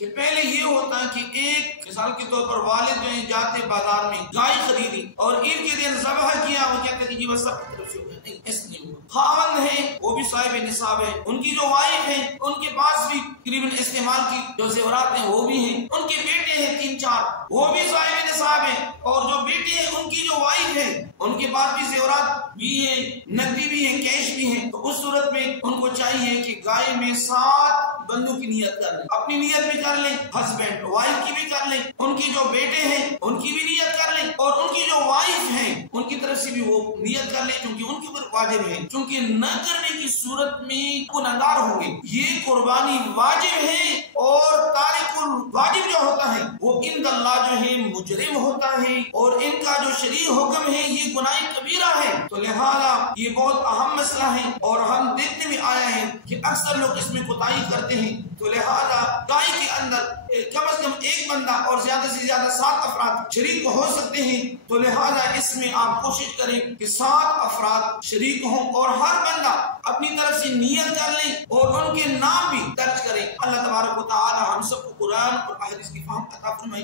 کہ پہلے یہ ہوتا ہے کہ ایک مثال کے طور پر والد جو ہیں جاتے بازار میں گائے خریدی اور عید کے دن ذبح کیا، وہ کہتے کہ جی بس سب کی طرف سے نہیں، ایسا نہیں ہوا۔ خاوند ہے وہ بھی صاحب نصاب ہے، ان کی جو وائف ہے ان کے پاس بھی تقریباً استعمال کی جو زیورات ہیں وہ بھی ہیں، ان کے بیٹے ہیں 3-4 وہ بھی صاحب نصاب ہیں، اور جو بیٹے ہیں ان کی جو وائف ہے ان کے پاس بھی زیورات بھی ہیں، نقدی بھی ہیں، کیش بھی ہیں۔ تو اس صورت میں ان کو چاہیے کہ گائے میں 7 بندوں کی نیت کر لیں، اپنی نیت بھی کر لیں، ہسبینڈ وائف کی بھی کر لیں، ان کی جو بیٹے ہیں ان کی بھی نیت کر لیں، اور ان کی جو وائف ہیں ان کی طرف سے بھی وہ نیت کر لیں، کیونکہ ان کے اوپر واجب ہے، چونکہ نہ کرنے کی صورت میں گنہگار ہوں گے۔ یہ قربانی واجب ہے، اور تارک الواجب جو ہوتا ہے وہ عند اللہ جو ہے مجرم ہوتا ہے، اور ان کا جو شرعی حکم ہے یہ گناہ کبیرہ ہے۔ تو لہذا یہ بہت اہم مسئلہ ہے، اور ہم دیکھنے میں آیا ہے کہ اکثر لوگ اس میں کوتاہی کرتے ہیں۔ تو لہذا گائے کے اندر کم از کم ایک بندہ اور زیادہ سے زیادہ 7 افراد شریک ہو سکتے ہیں، تو لہذا اس میں آپ کوشش کریں کہ 7 افراد شریک ہوں، اور ہر بندہ اپنی طرف سے نیت کر لیں اور ان کے نام بھی درج کریں۔ اللہ تبارک و تعالی ہم سب کو قرآن اور احادیث کی فہم عطا فرمائے۔